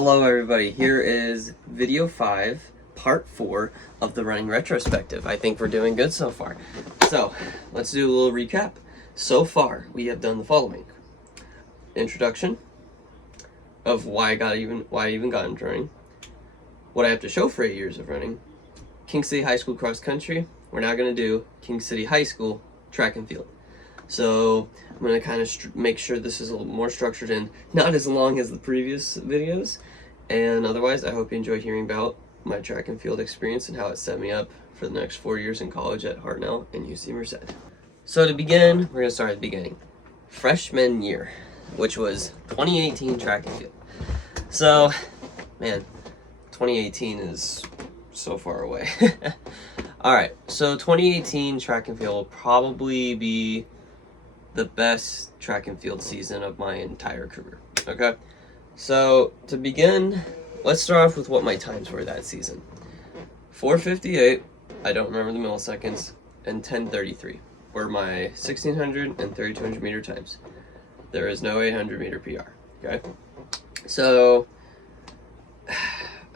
Hello everybody, here is video 5, part 4 of the running retrospective. I think we're doing good so far. So, let's do a little recap. So far, we have done the following. Introduction of why I even got into running, what I have to show for 8 years of running, King City High School cross country. We're now going to do King City High School track and field. So I'm going to kind of make sure this is a little more structured and not as long as the previous videos. And otherwise, I hope you enjoy hearing about my track and field experience and how it set me up for the next 4 years in college at Hartnell and UC Merced. So to begin, we're going to start at the beginning. Freshman year, which was 2018 track and field. So, man, 2018 is so far away. Alright, so 2018 track and field will probably be the best track and field season of my entire career. Okay, so to begin, let's start off with what my times were that season. 4:58, I don't remember the milliseconds, and 10:33 were my 1600 and 3200 meter times. There is no 800 meter PR. Okay, so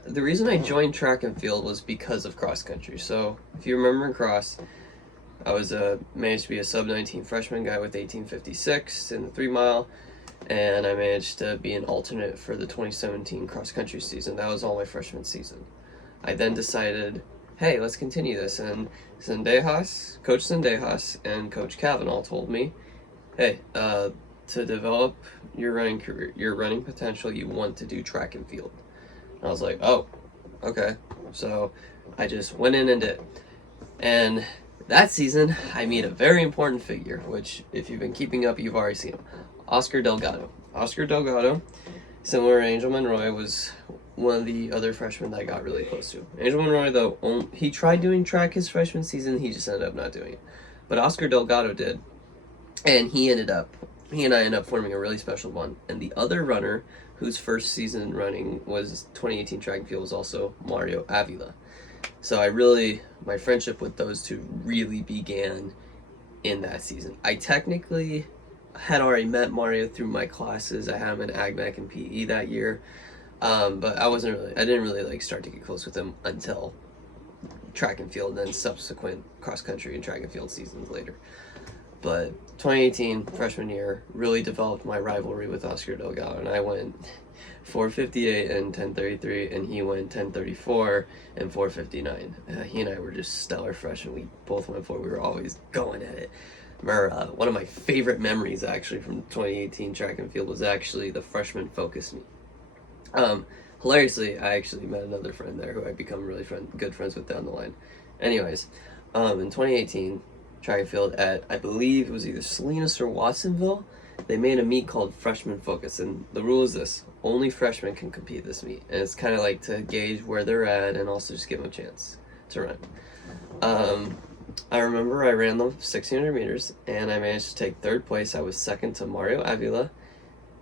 the reason I joined track and field was because of cross country. So if you remember in cross, I was managed to be a sub-19 freshman guy with 18:56 in the 3 mile, and I managed to be an alternate for the 2017 cross-country season. That was all my freshman season. I then decided, hey, let's continue this, and Coach Sendejas and Coach Kavanaugh told me, hey, to develop your running career, your running potential, you want to do track and field. And I was like, oh, okay. So I just went in and did. And that season, I meet a very important figure, which, if you've been keeping up, you've already seen him. Oscar Delgado. Oscar Delgado, similar to Angel Monroy, was one of the other freshmen that I got really close to. Angel Monroy, though, he tried doing track his freshman season, he just ended up not doing it. But Oscar Delgado did, and he and I ended up forming a really special bond. And the other runner whose first season running was 2018 track and field was also Mario Avila. So my friendship with those two really began in that season. I technically had already met Mario through my classes. I had him in AgMech and PE that year, but I didn't really start to get close with him until track and field, and then subsequent cross country and track and field seasons later. But 2018 freshman year really developed my rivalry with Oscar Delgado, and I went 4:58 and 10:33, and he went 10:34 and 4:59. He and I were just stellar freshmen. We both went for it. We were always going at it. One of my favorite memories actually from 2018 track and field was actually the freshman focus meet. Hilariously, I actually met another friend there who I become really good friends with down the line. Anyways, in 2018 track and field at, I believe it was either Salinas or Watsonville, they made a meet called Freshman Focus, and the rule is this: only freshmen can compete this meet, and it's kind of like to gauge where they're at and also just give them a chance to run. I remember I ran the 1600 meters, and I managed to take 3rd place. I was second to Mario Avila,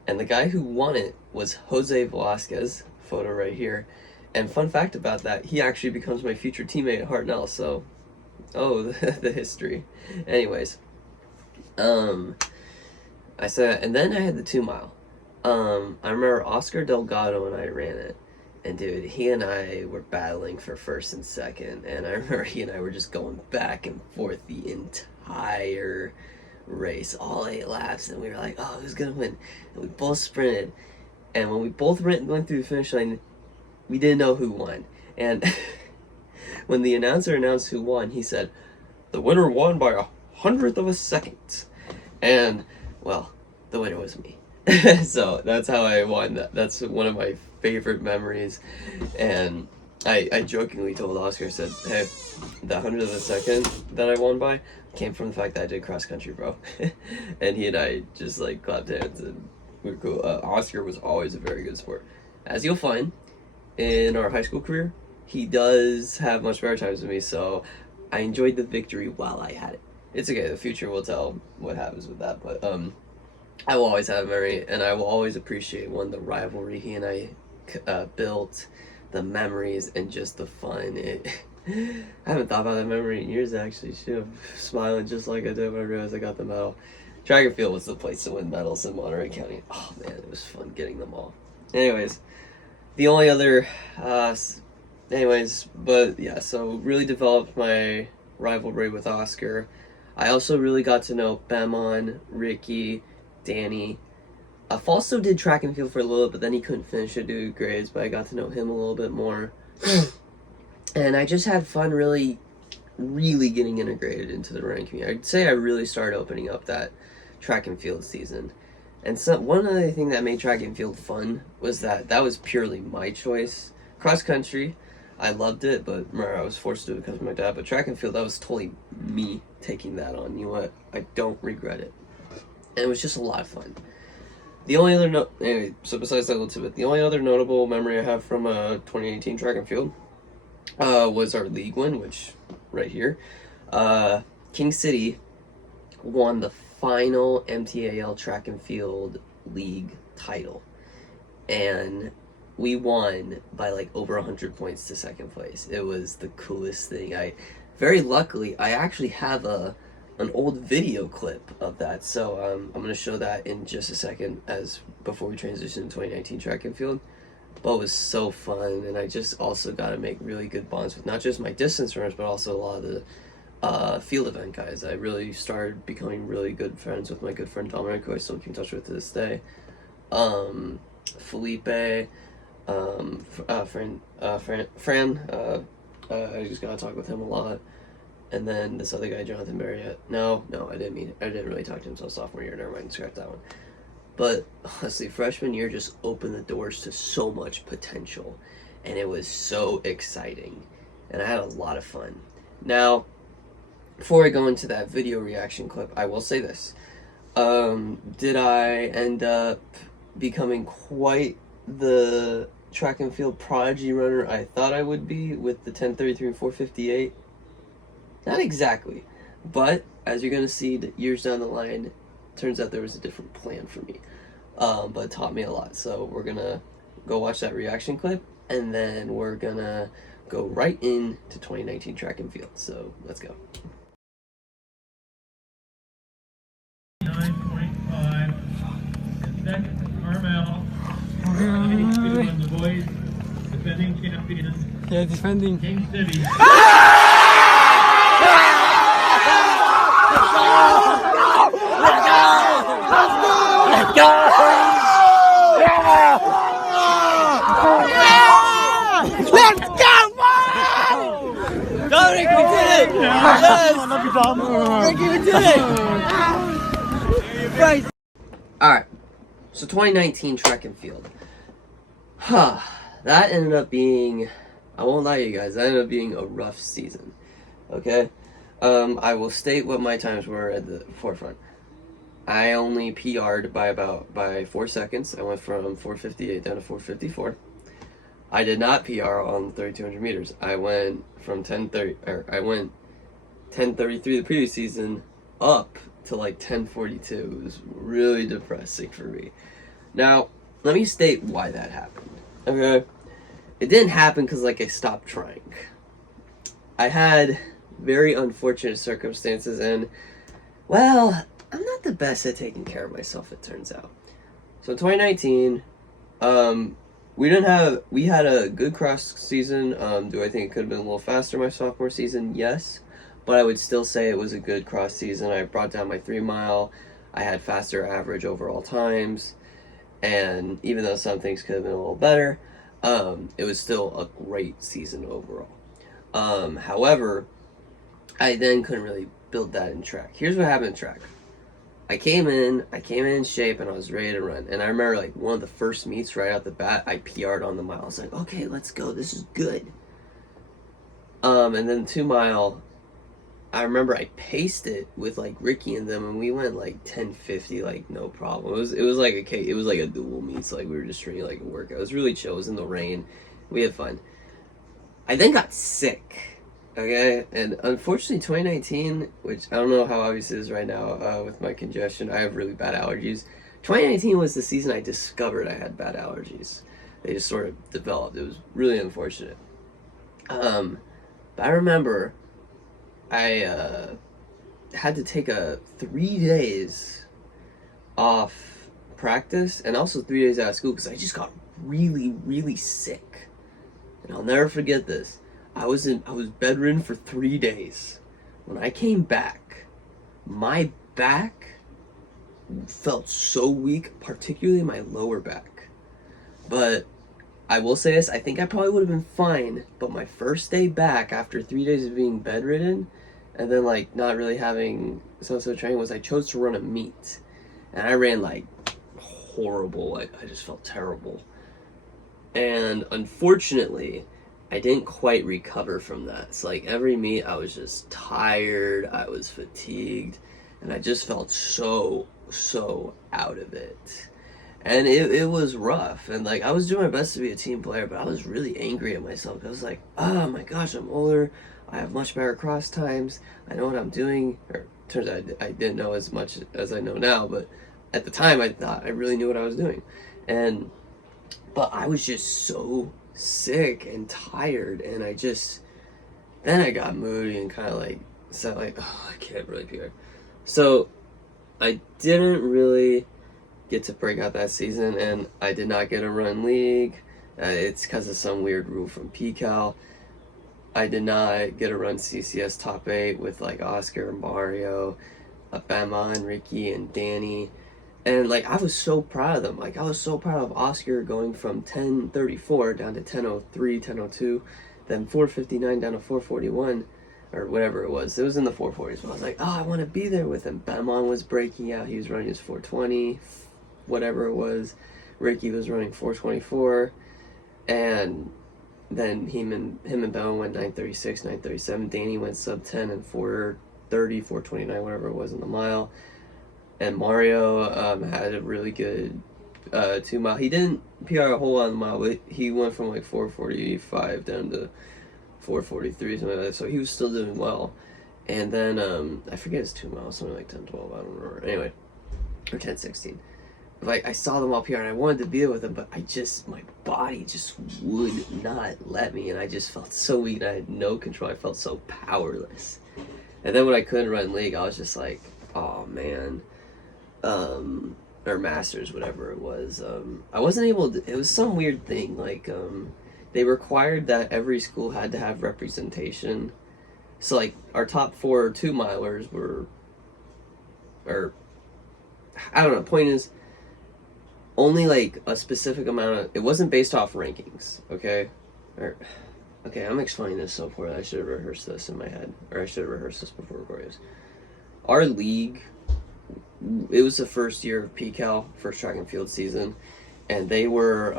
and the guy who won it was Jose Velasquez, photo right here. And fun fact about that, he actually becomes my future teammate at Hartnell, so the history. Anyways, I said, and then I had the 2 mile. I remember Oscar Delgado and I ran it, and dude, he and I were battling for 1st and 2nd, and I remember he and I were just going back and forth the entire race, all 8 laps, and we were like, oh, who's gonna win? And we both sprinted, and when we both went through the finish line, we didn't know who won. And when the announcer announced who won, he said, the winner won by 100th of a second. And, well, the winner was me. So that's how I won. That's one of my favorite memories. And I jokingly told Oscar, I said, hey, the 100th of a second that I won by came from the fact that I did cross country, bro. And he and I just clapped hands, and we were cool. Oscar was always a very good sport. As you'll find in our high school career, he does have much better times than me, so I enjoyed the victory while I had it. It's okay, the future will tell what happens with that, but I will always have a memory, and I will always appreciate the rivalry he and I built, the memories, and just the fun. I haven't thought about that memory in years, actually. Shoot, I'm smiling just like I did when I realized I got the medal. Track and field was the place to win medals in Monterey County. Oh man, it was fun getting them all. Anyways, The only other, anyways, but yeah, so really developed my rivalry with Oscar. I also really got to know Bemon, Ricky, Danny. Falso did track and field for a little bit, but then he couldn't finish it due to grades, but I got to know him a little bit more. And I just had fun really getting integrated into the running community. I'd say I really started opening up that track and field season. And so one other thing that made track and field fun was that was purely my choice. Cross country, I loved it, but I was forced to do it because of my dad. But track and field, that was totally me taking that on. You know what? I don't regret it. And it was just a lot of fun. The only other anyway, so besides that little bit, the only other notable memory I have from 2018 track and field was our league win, which right here, King City won the final MTAL track and field league title, and we won by like over 100 points to second place. It was the coolest thing. Very luckily, I actually have an old video clip of that, so I'm going to show that in just a second before we transition to 2019 track and field. But it was so fun, and I just also got to make really good bonds with not just my distance runners, but also a lot of the field event guys. I really started becoming really good friends with my good friend Dominic, who I still keep in touch with to this day. Felipe, Fran, I just got to talk with him a lot. And then this other guy, Jonathan Barriott. No, I didn't really talk to him until sophomore year. Never mind, scrap that one. But honestly, freshman year just opened the doors to so much potential, and it was so exciting, and I had a lot of fun. Now, before I go into that video reaction clip, I will say this. Did I end up becoming quite the track and field prodigy runner I thought I would be with the 10:33 and 4:58? Not exactly, but as you're going to see years down the line, turns out there was a different plan for me, but it taught me a lot. So we're going to go watch that reaction clip, and then we're going to go right into 2019 track and field. So let's go. 9.5, and second, Hartnell. The boys, defending champion. Yeah, defending. King City. Let's go! Let's go! Dominic, we did it! Yes! Ricky, we did it! Right. Alright, so 2019 track and field. That ended up being, I won't lie to you guys, that ended up being a rough season. Okay? I will state what my times were at the forefront. I only PR'd by 4 seconds. I went from 4:58 down to 4:54. I did not PR on 3,200 meters. I went from 10:33 the previous season up to like 10:42. It was really depressing for me. Now, let me state why that happened. Okay, it didn't happen because like I stopped trying. I had very unfortunate circumstances, and well, I'm not the best at taking care of myself, it turns out. So 2019, we had a good cross season. Do I think it could have been a little faster my sophomore season? Yes, but I would still say it was a good cross season. I brought down my 3 mile. I had faster average overall times, and even though some things could have been a little better, it was still a great season overall. However, I then couldn't really build that in track. Here's what happened in track. I came in shape, and I was ready to run. And I remember like one of the first meets right out the bat, I PR'd on the mile. I was like, okay, let's go. This is good. And then 2 mile, I remember I paced it with like Ricky and them, and we went like 10:50, like no problem. It was like a dual meet, so like we were just training like a workout. It was really chill. It was in the rain. We had fun. I then got sick. Okay, and unfortunately 2019, which I don't know how obvious it is right now with my congestion, I have really bad allergies. 2019 was the season I discovered I had bad allergies. They just sort of developed. It was really unfortunate. But I remember I had to take 3 days off practice and also 3 days out of school because I just got really, really sick. And I'll never forget this. I was bedridden for 3 days. When I came back, my back felt so weak, particularly my lower back. But I will say this, I think I probably would have been fine, but my first day back after 3 days of being bedridden and then like not really having so training was I chose to run a meet. And I ran like horrible. I just felt terrible. And unfortunately, I didn't quite recover from that. So like every meet I was just tired, I was fatigued, and I just felt so out of it. And it was rough, and like I was doing my best to be a team player, but I was really angry at myself. I was like, oh my gosh, I'm older, I have much better cross times, I know what I'm doing. Or turns out I didn't know as much as I know now, but at the time I thought I really knew what I was doing. But I was just so sick and tired, and then I got moody and kind of like said like, oh, I can't really be here. So I didn't really get to break out that season, and I did not get a run league. It's because of some weird rule from PCAL. I did not get a run CCS top 8 with like Oscar and Mario, Bema and Ricky and Danny. And like I was so proud of them. Like I was so proud of Oscar going from 1034 down to 1003, 1002, then 459 down to 441 or whatever it was. It was in the 440s. But I was like, oh, I want to be there with him. Bema was breaking out. He was running his 420, whatever it was. Ricky was running 424, and then him and Bema went 936, 937. Danny went sub 10 and 430, 429, whatever it was in the mile. And Mario had a really good 2 mile. He didn't PR a whole lot on the mile, but he went from like 445 down to 443, something like that. So he was still doing well. And then I forget his 2 miles, something like 1012, I don't remember. Anyway, or 1016. Like I saw them all PR and I wanted to be there with them, but my body just would not let me, and I just felt so weak and I had no control. I felt so powerless. And then when I couldn't run league, I was just like, oh man. Or masters, whatever it was. I wasn't able to, it was some weird thing, like they required that every school had to have representation. So like our top 4 2-milers were, or I don't know, point is only like a specific amount of, it wasn't based off rankings, okay? Okay, I'm explaining this so poorly. I should have rehearsed this in my head, or I should have rehearsed this before recording this. Our league, it was the first year of PCAL, first track and field season, and they were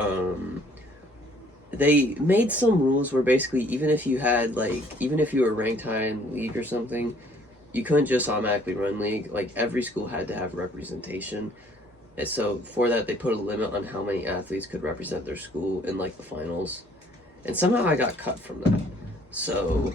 they made some rules where basically even if you were ranked high in league or something, you couldn't just automatically run league. Like every school had to have representation, and so for that they put a limit on how many athletes could represent their school in like the finals, and somehow I got cut from that, so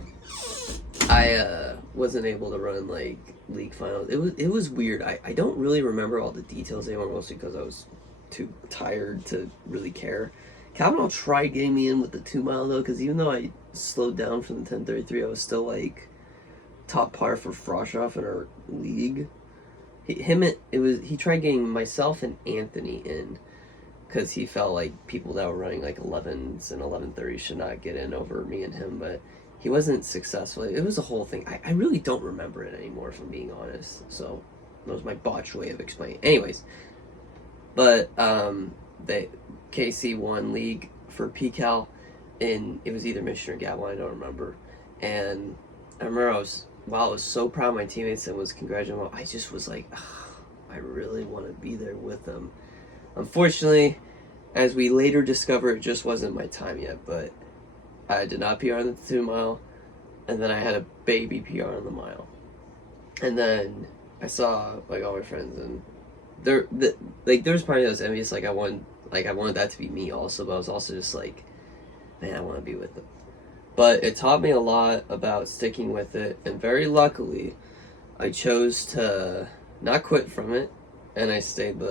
I wasn't able to run like league finals. It was weird. I don't really remember all the details anymore, mostly because I was too tired to really care. Kavanaugh tried getting me in with the 2 mile though, because even though I slowed down from the 1033, I was still like top par for Froshoff in our league. He tried getting myself and Anthony in because he felt like people that were running like 11s and 1130s should not get in over me and him, but he wasn't successful. It was a whole thing. I really don't remember it anymore, if I'm being honest. So that was my botched way of explaining. Anyways, but the KC won league for PCAL, and it was either Mission or Gavin, I don't remember. And I remember I was so proud of my teammates and was congratulating them. I just was like, I really want to be there with them. Unfortunately, as we later discovered, it just wasn't my time yet, but I did not PR on the 2 mile, and then I had a baby PR on the mile. And then I saw like all my friends, and there was part of me that was envious. Like I wanted that to be me also, but I was also just like, man, I want to be with them. But it taught me a lot about sticking with it, and very luckily, I chose to not quit from it, and I stayed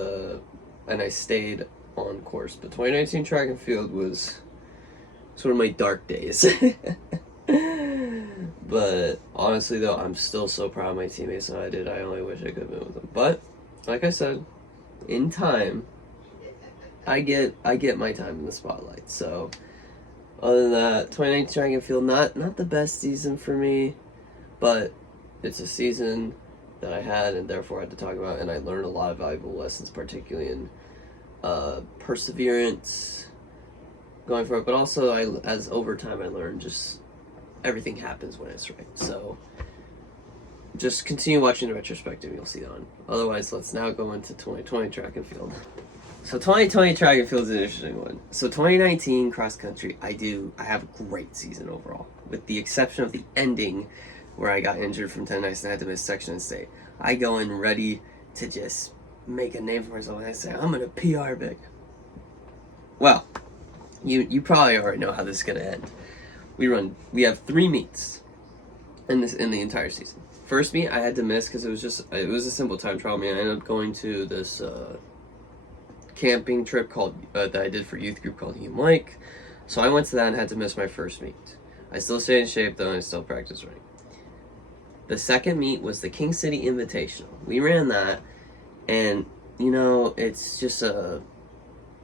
on course. But 2019 track and field was one of my dark days. But honestly though, I'm still so proud of my teammates and I only wish I could have been with them. But like I said, in time I get my time in the spotlight. So other than that, 2019 track and field, not the best season for me, but it's a season that I had and therefore I had to talk about, and I learned a lot of valuable lessons, particularly in perseverance going for it, but also as over time I learned just everything happens when it's right. So just continue watching the retrospective, you'll see that on. Otherwise, let's now go into 2020 track and field. So 2020 track and field is an interesting one. So 2019 cross country, I have a great season overall, with the exception of the ending where I got injured from tendonitis and I had to miss section and state. I go in ready to just make a name for myself, and I say, I'm gonna PR big. Well, you probably already know how this is gonna end. We have 3 meets in the entire season. First meet I had to miss because it was a simple time trial meet. I ended up going to this camping trip that I did for youth group called Lake. So I went to that and had to miss my first meet. I still stayed in shape though, and I still practiced running. The second meet was the King City Invitational. We ran that, and it's just a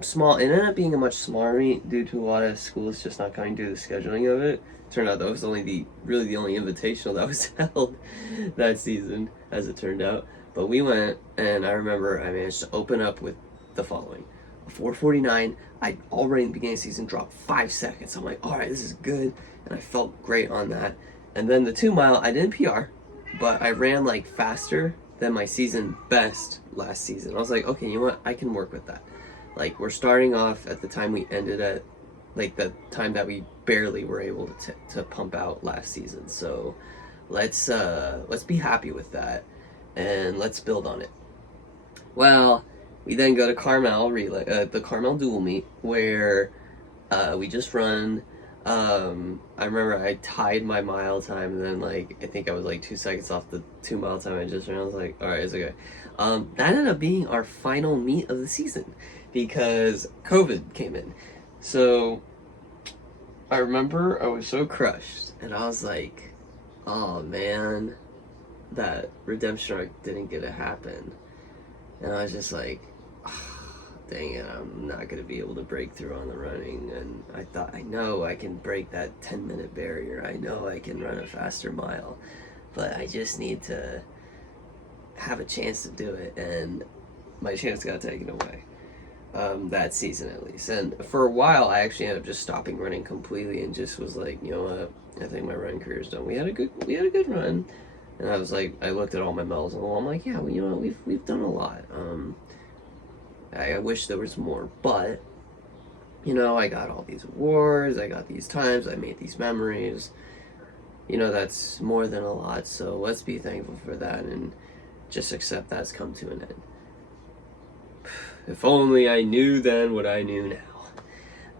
small. It ended up being a much smaller meet due to a lot of schools just not coming due to the scheduling of it. Turned out that was really the only invitational that was held that season, as it turned out. But we went, and I remember I managed to open up with the following: a 4:49. I'd already in the beginning of the season dropped 5 seconds. I'm like, all right, this is good, and I felt great on that. And then the 2 mile, I didn't PR, but I ran like faster than my season best last season. I was like, okay, you know what? I can work with that. Like, we're starting off at the time we ended at, like the time that we barely were able to pump out last season. So let's be happy with that, and let's build on it. Well, we then go to Carmel relay, the Carmel dual meet, where we just run. I remember I tied my mile time, and then I think I was like 2 seconds off the 2 mile time I just ran. I was like, all right, it's okay. That ended up being our final meet of the season because COVID came in. So I remember I was so crushed, and I was like, oh man, that redemption arc didn't get to happen. And I was just like, dang it, I'm not going to be able to break through on the running. And I thought, I know I can break that 10-minute barrier. I know I can run a faster mile, but I just need to have a chance to do it. And my chance got taken away, that season at least. And for a while, I actually ended up just stopping running completely and just was like, you know what, I think my running career is done. We had a good run. And I was like, I looked at all my medals and I'm like, yeah, well, you know what, we've done a lot. I wish there was more, but I got all these awards, I got these times, I made these memories. That's more than a lot, so let's be thankful for that and just accept that's come to an end. If only I knew then what I knew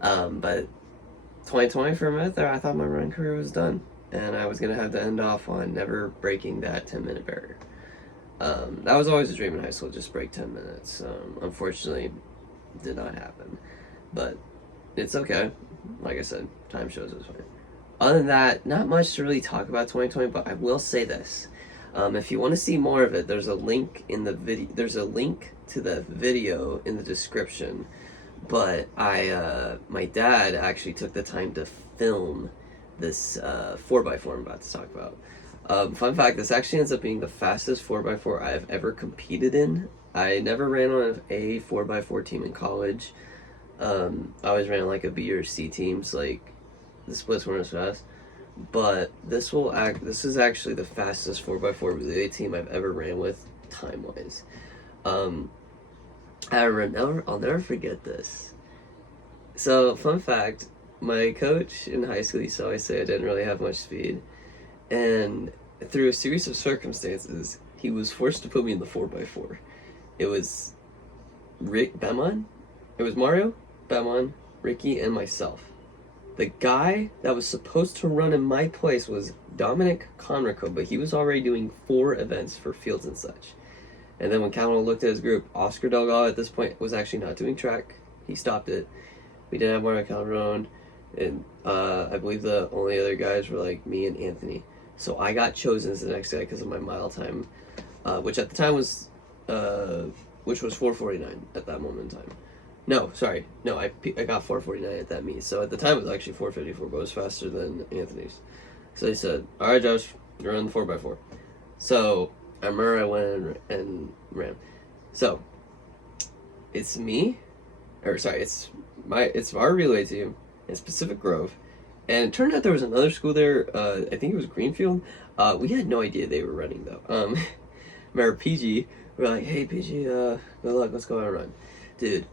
now. But 2020 for a minute there, I thought my running career was done, and I was gonna have to end off on never breaking that 10-minute barrier. That was always a dream in high school, just break 10 minutes. Unfortunately, did not happen. But it's okay. Like I said, time shows it was fine. Other than that, not much to really talk about 2020, but I will say this. If you want to see more of it, there's a link in the video. There's a link to the video in the description. But my dad actually took the time to film this 4x4 I'm about to talk about. Fun fact, this actually ends up being the fastest 4x4 I have ever competed in. I never ran on a 4x4 team in college. I always ran like a B or C team, so like the splits weren't as fast. But this is actually the fastest 4x4 relay team I've ever ran with, time-wise. I'll never forget this. So, fun fact, my coach in high school used to always say I didn't really have much speed. And through a series of circumstances, he was forced to put me in the 4x4. It was Mario, Bemon, Ricky, and myself. The guy that was supposed to run in my place was Dominic Conrico, but he was already doing 4 events for fields and such. And then when Calvin looked at his group, Oscar Delgado at this point was actually not doing track. He stopped it. We didn't have Mario Calderon, and I believe the only other guys were like me and Anthony. So I got chosen as the next guy because of my mile time, which at the time was, which was 4:49 at that moment in time. No, sorry. No, I got 4:49 at that meet. So at the time it was actually 4:54, but it was faster than Anthony's. So they said, "All right, Josh, you're on the 4x4." So I remember I went and ran. So it's me, or sorry, it's our relay team. It's Pacific Grove, and it turned out there was another school there. I think it was Greenfield. We had no idea they were running though. Remember PG? We're like, "Hey PG, good luck. Let's go out and run, dude."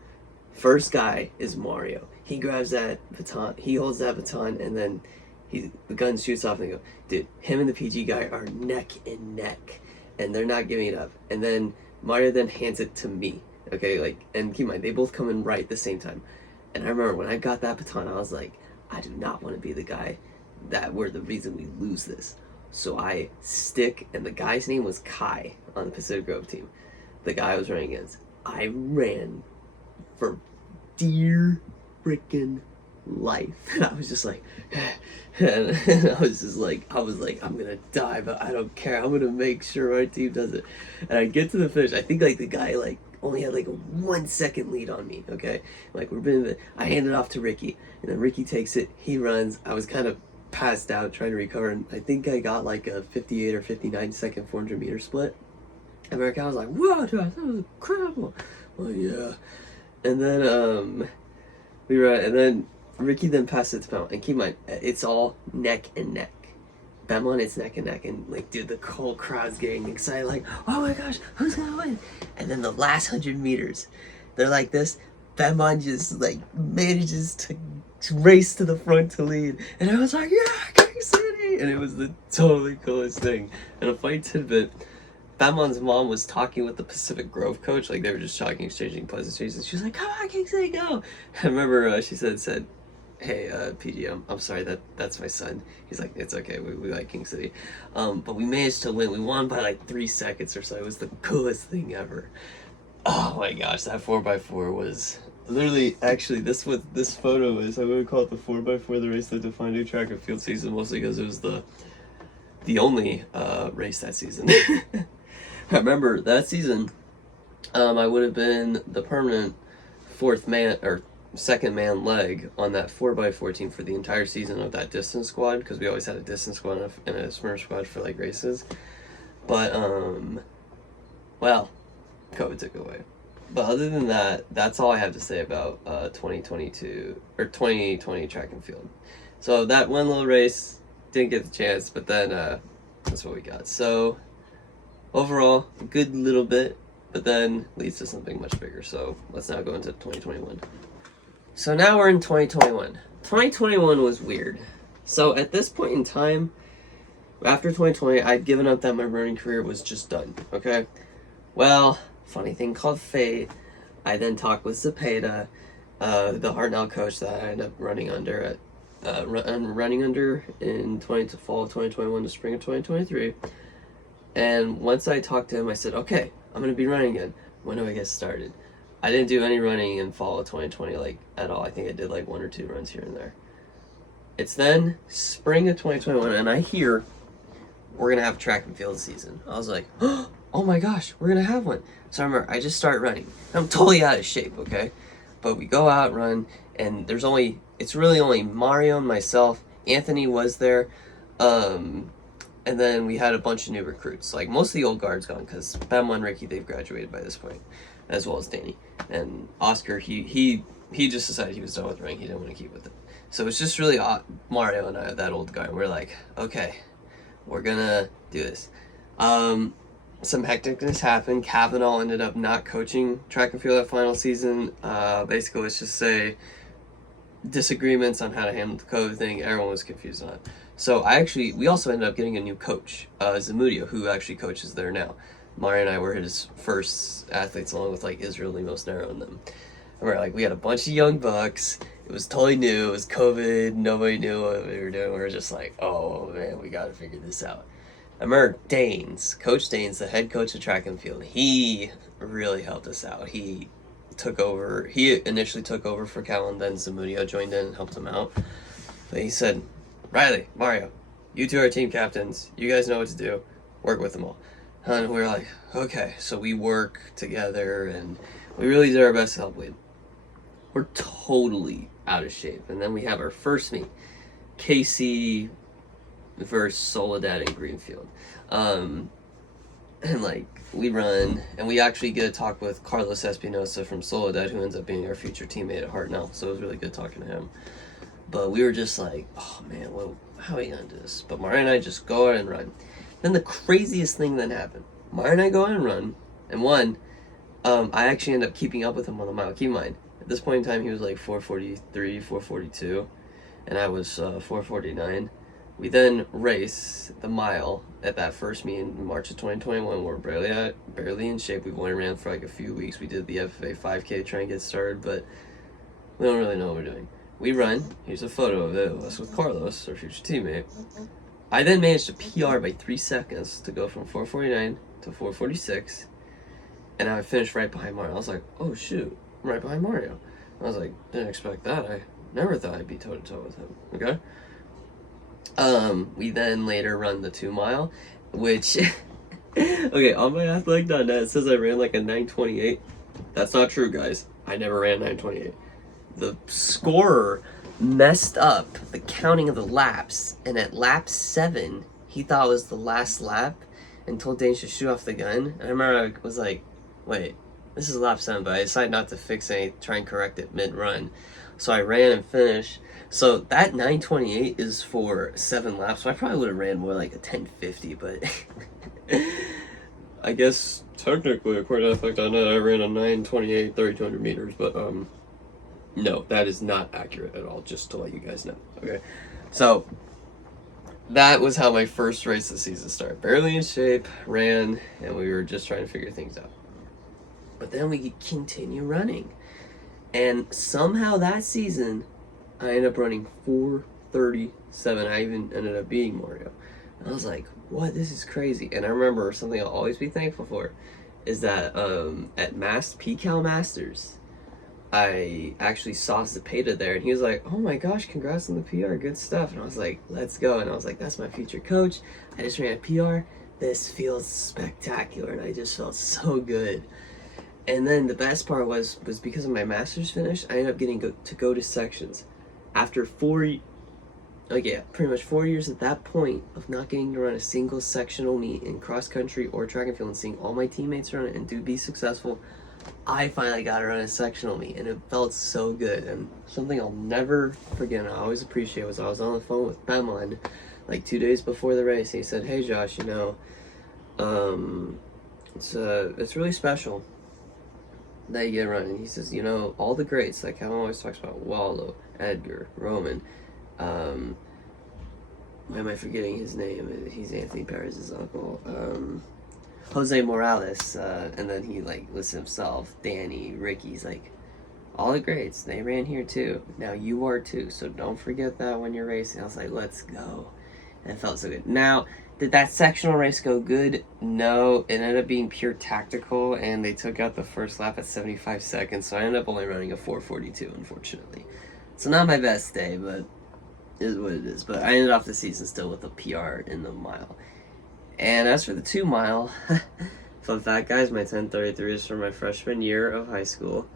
First guy is Mario. He grabs that baton. He holds that baton, and then the gun shoots off, and they go, dude. Him and the PG guy are neck and neck, and they're not giving it up. And then Mario then hands it to me. Okay, like, and keep in mind they both come in right at the same time. And I remember when I got that baton, I was like, I do not want to be the guy that we're the reason we lose this. So I stick, and the guy's name was Kai on the Pacific Grove team. The guy I was running against. I ran for dear freaking life. And I was just like, and I was like, I'm gonna die, but I don't care. I'm gonna make sure my team does it. And I get to the finish. I think like the guy like only had like a 1 second lead on me. Okay, like I hand it off to Ricky, and then Ricky takes it. He runs. I was kind of passed out trying to recover, and I think I got like a 58 or 59 second 400 meter split. And America was like, "Whoa, Josh, that was incredible." Well, yeah. And then we were, and then Ricky then passed it to Belmont. And keep in mind, it's all neck and neck. Belmont, it's neck and neck, and like, dude, the whole crowd's getting excited, like, "Oh my gosh, who's gonna win?" And then the last 100 meters, they're like this. Belmont just like manages to race to the front to lead, and I was like, "Yeah, King City!" And it was the totally coolest thing. And a funny tidbit. Belmont's mom was talking with the Pacific Grove coach, like they were just talking, exchanging pleasantries, and she was like, "Come on, King City, go!" I remember she said, "Hey, PG, I'm sorry, that's my son." He's like, "It's okay, we like King City," but we managed to win. We won by like 3 seconds or so. It was the coolest thing ever. Oh my gosh, that 4x4 was literally, actually, this photo is, I would call it the 4x4, the race that defined a track and field season, mostly because it was the only race that season. I remember that season, I would have been the permanent fourth man or second man leg on that 4x4 team for the entire season of that distance squad, because we always had a distance squad and a sprint squad for like races. But well, COVID took it away. But other than that, that's all I have to say about 2022 or 2020 track and field. So that one little race didn't get the chance, but then that's what we got. So overall, a good little bit, but then leads to something much bigger. So let's now go into 2021. So now we're in 2021. 2021 was weird. So at this point in time, after 2020, I'd given up that my running career was just done, okay? Well, funny thing called fate. I then talked with Zepeda, the Hartnell coach that I ended up running under in fall of 2021 to spring of 2023. And once I talked to him, I said, "Okay, I'm going to be running again. When do I get started?" I didn't do any running in fall of 2020, like, at all. I think I did, like, 1 or 2 runs here and there. It's then spring of 2021, and I hear we're going to have a track and field season. I was like, oh my gosh, we're going to have one. So I remember, I just start running. I'm totally out of shape, okay? But we go out, run, and it's really only Mario and myself. Anthony was there. And then we had a bunch of new recruits. Like, most of the old guard's gone, because Bama and Ricky, they've graduated by this point, as well as Danny. And Oscar, he just decided he was done with running. He didn't want to keep with it. So it's just really Mario and I, that old guy. And we're like, okay, we're gonna do this. Some hecticness happened. Kavanaugh ended up not coaching track and field that final season. Basically, let's just say disagreements on how to handle the COVID thing. Everyone was confused on it. So we also ended up getting a new coach, Zamudio, who actually coaches there now. Mario and I were his first athletes, along with like Israel, Lemos, Nero, and them. And we're like, we had a bunch of young bucks. It was totally new. It was COVID. Nobody knew what we were doing. We were just like, oh man, we got to figure this out. I remember Coach Daines, the head coach of track and field. He really helped us out. He initially took over for Cal, and then Zamudio joined in and helped him out. But he said, "Riley, Mario, you two are team captains. You guys know what to do. Work with them all." And we were like, okay. So we work together, and we really did our best to help lead. we're totally out of shape. And then we have our first meet, KC versus Soledad in Greenfield. And like, we run, and we actually get to talk with Carlos Espinosa from Soledad, who ends up being our future teammate at Hartnell. So it was really good talking to him. But we were just like, oh man, well, how are we gonna do this? But Mario and I just go out and run. Then the craziest thing then happened. Mario and I go out and run, and I actually end up keeping up with him on the mile. Keep in mind, at this point in time, he was like 4:43, 4:42, and I was 4:49. We then race the mile at that first meet in March of 2021. We're barely in shape. We've only ran for like a few weeks. We did the FFA 5K to try and get started, but we don't really know what we're doing. We run. Here's a photo of it, us with Carlos, our future teammate. I then managed to PR by 3 seconds to go from 4:49 to 4:46, and I finished right behind Mario. I was like, oh shoot, I'm right behind Mario. I was like, didn't expect that. I never thought I'd be toe-to-toe with him, okay? We then later run the 2 mile, which, okay, on my athletic.net it says I ran like a 9:28. That's not true, guys. I never ran 9:28. The scorer messed up the counting of the laps, and at lap 7, he thought it was the last lap and told Dane to shoot off the gun. And I remember I was like, wait, this is lap 7, but I decided not to try and correct it mid-run. So I ran and finished. So that 9:28 is for 7 laps, so I probably would have ran more like a 10:50, but I guess technically, according to athletic.net, I ran a 9:28, 3,200 meters, but no, that is not accurate at all, just to let you guys know, okay? So that was how my first race of the season started. Barely in shape, ran, and we were just trying to figure things out. But then we continue running, and somehow that season, I ended up running 4:37. I even ended up beating Mario. And I was like, what? This is crazy. And I remember something I'll always be thankful for is that at PCAL Masters, I actually saw Zepeda there, and he was like, oh my gosh, congrats on the PR, good stuff. And I was like, let's go. And I was like, that's my future coach. I just ran a PR. This feels spectacular. And I just felt so good. And then the best part was because of my master's finish, I ended up getting to go to sections. After pretty much 4 years at that point of not getting to run a single sectional meet in cross country or track and field and seeing all my teammates run it and be successful, I finally got to run a sectional meet, and it felt so good. And something I'll never forget and I always appreciate was I was on the phone with Bemlin like 2 days before the race, and he said, hey Josh, you know, it's really special that you get running. He says, you know, all the greats, like Kevin always talks about, Wallow, Edgar, Roman, why am I forgetting his name? He's Anthony Perez's uncle. Jose Morales, and then he like lists himself, Danny, Ricky's like, all the greats, they ran here too. Now you are too, so don't forget that when you're racing. I was like, let's go. And it felt so good. Now, did that sectional race go good? No, it ended up being pure tactical, and they took out the first lap at 75 seconds, so I ended up only running a 4:42, unfortunately. So not my best day, but it is what it is. But I ended off the season still with a PR in the mile. And as for the 2 mile, fun fact, guys, my 10:33 is from my freshman year of high school.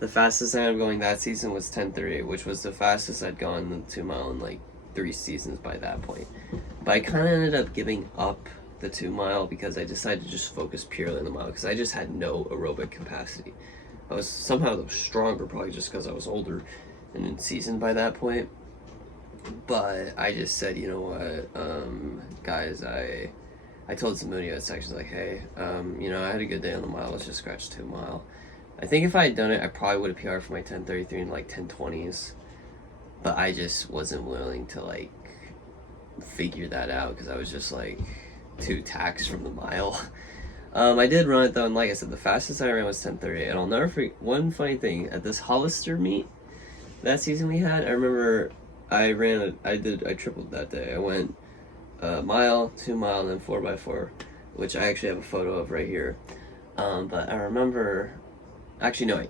The fastest I ended up going that season was 10:38, which was the fastest I'd gone in the 2 mile in like 3 seasons by that point. But I kind of ended up giving up the 2 mile because I decided to just focus purely on the mile because I just had no aerobic capacity. I was somehow stronger, probably just because I was older and in season by that point. But I just said, you know what, guys, I told Zamudio at sections like, hey, you know, I had a good day on the mile, let's just scratch 2 mile. I think if I had done it, I probably would have PR'd for my 10:33 in like 10:20s. But I just wasn't willing to like figure that out because I was just like 2 tacks from the mile. I did run it though, and like I said, the fastest I ran was 10:38. And I'll never forget one funny thing at this Hollister meet that season we had. I remember I tripled that day. I went mile, 2 mile, and then 4x4, which I actually have a photo of right here. But I remember, actually no,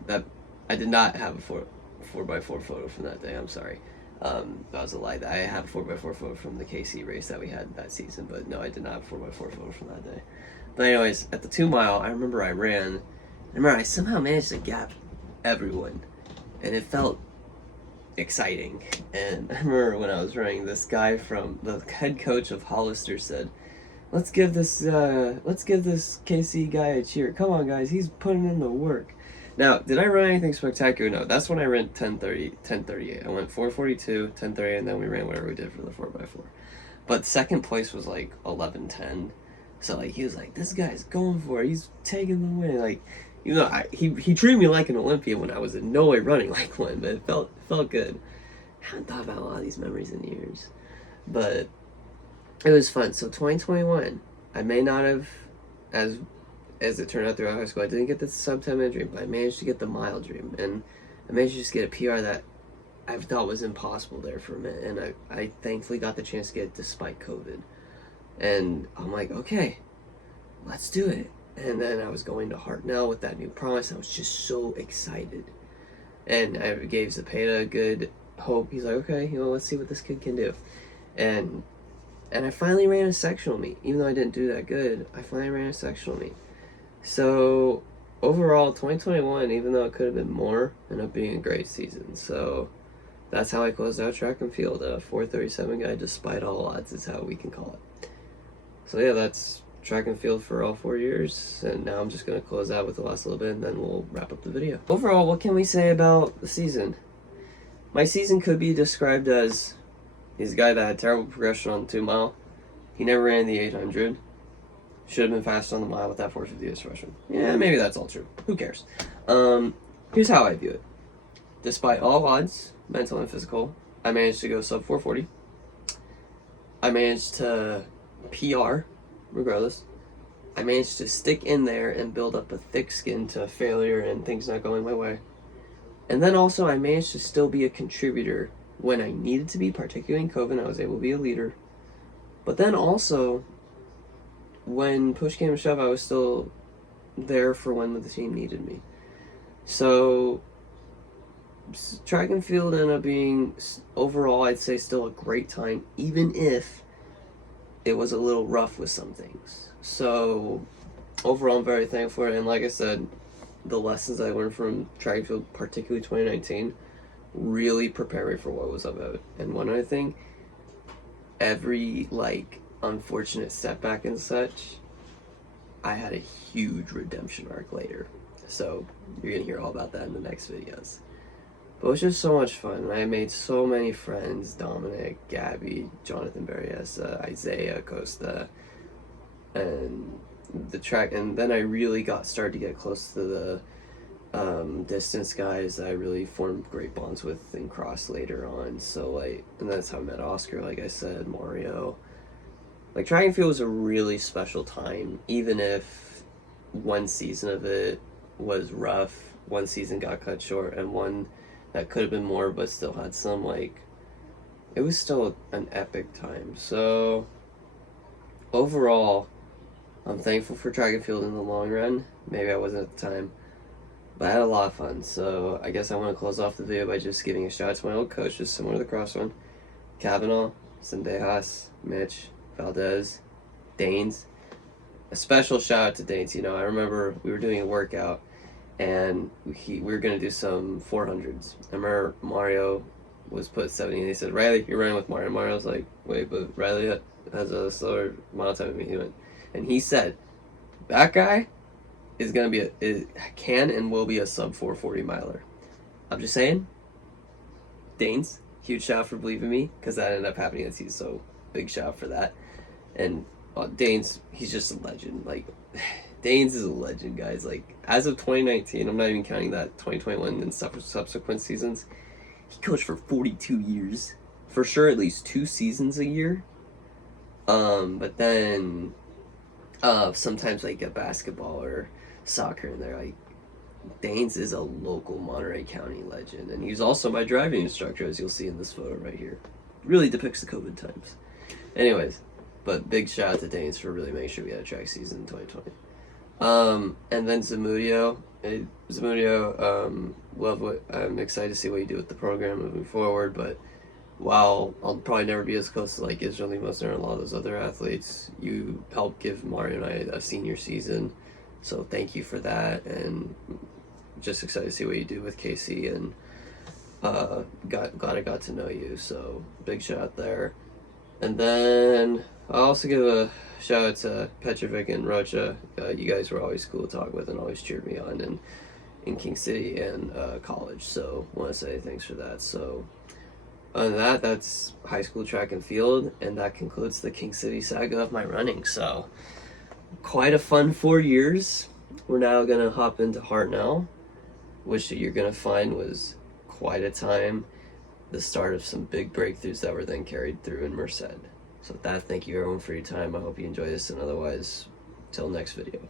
I did not have a 4x4 photo from that day. I'm sorry. That was a lie. I have a 4x4 photo from the KC race that we had that season, but no, I did not have a 4x4 photo from that day. But anyways, at the 2 mile, I remember I somehow managed to gap everyone. and it felt exciting. And I remember when I was running, this guy from the head coach of Hollister said, let's give this KC guy a cheer. Come on, guys, he's putting in the work. Now, did I run anything spectacular? No, that's when I ran 10:38. I went 4:42, 10:30, and then we ran whatever we did for the 4x4. But second place was like 11:10. So like he was like, this guy's going for it. He's taking the win. Like, you know, he treated me like an Olympian when I was in no way running like one, but it felt good. I haven't thought about a lot of these memories in years, but it was fun. So 2021, I may not have, as it turned out throughout high school, I didn't get the sub 10-minute dream, but I managed to get the mile dream, and I managed to just get a PR that I thought was impossible there for a minute, and I thankfully got the chance to get it despite COVID. And I'm like, okay, let's do it. And then I was going to Hartnell with that new promise. I was just so excited. And I gave Zepeda a good hope. He's like, okay, you know, let's see what this kid can do. And I finally ran a sectional meet. Even though I didn't do that good, I finally ran a sectional meet. So overall, 2021, even though it could have been more, ended up being a great season. So that's how I closed out track and field. A 4:37 guy, despite all odds, is how we can call it. So yeah, that's track and field for all 4 years, and now I'm just going to close out with the last little bit, and then we'll wrap up the video. Overall, what can we say about the season? My season could be described as, he's a guy that had terrible progression on the 2 mile. He never ran the 800. Should have been fast on the mile with that 450 as freshman. Yeah, maybe that's all true. Who cares? Here's how I view it. Despite all odds, mental and physical, I managed to go sub 440. I managed to PR, regardless. I managed to stick in there and build up a thick skin to failure and things not going my way. And then also I managed to still be a contributor when I needed to be, particularly in COVID. I was able to be a leader. But then also, when push came to shove, I was still there for when the team needed me. So track and field ended up being, overall, I'd say still a great time, even if it was a little rough with some things. So overall, I'm very thankful for it. And like I said, the lessons I learned from track and field, particularly 2019, really prepared me for what was about. And one other thing, every unfortunate setback and such, I had a huge redemption arc later. So you're gonna hear all about that in the next videos. But it was just so much fun. I made so many friends: Dominic, Gabby, Jonathan Berrios, Isaiah Costa, and the track. And then I really started to get close to the distance guys that I really formed great bonds with in cross later on. So and that's how I met Oscar, like I said, Mario. Track and field was a really special time, even if one season of it was rough, one season got cut short, and one that could have been more but still had some, it was still an epic time. So overall, I'm thankful for track and field in the long run. Maybe I wasn't at the time, but I had a lot of fun. So I guess I want to close off the video by just giving a shout out to my old coaches, similar to the cross one: Kavanaugh, Sendejas, Mitch, Valdez, Danes. A special shout out to Danes. You know, I remember we were doing a workout and we were going to do some 400s. I remember Mario was put 70 and he said, Riley, you're running with Mario. Mario was like, wait, but Riley has a slower mile time than me. He went, and he said, that guy is going to be can and will be a sub 440 miler. I'm just saying, Danes, huge shout out for believing me, because that ended up happening at season, so big shout out for that. And Danes, he's just a legend. Danes is a legend, guys. As of 2019, I'm not even counting that 2021 and subsequent seasons, he coached for 42 years. For sure, at least 2 seasons a year. But then, sometimes a basketball or soccer in there. Danes is a local Monterey County legend, and he's also my driving instructor, as you'll see in this photo right here. Really depicts the COVID times. Anyways, but big shout out to Danes for really making sure we had a track season in 2020. And then Zamudio, love what, I'm excited to see what you do with the program moving forward, but while I'll probably never be as close to Israel Limosner and a lot of those other athletes, you helped give Mario and I a senior season, so thank you for that, and just excited to see what you do with KC and glad I got to know you, so big shout out there. And then I'll also give a shout out to Petrovic and Rocha. You guys were always cool to talk with and always cheered me on in King City and college, so want to say thanks for that. So other than that's high school track and field, and that concludes the King City saga of my running. So quite a fun 4 years. We're now gonna hop into Hartnell, which you're gonna find was quite a time, the start of some big breakthroughs that were then carried through in Merced. So with that, thank you everyone for your time. I hope you enjoy this, and otherwise, till next video.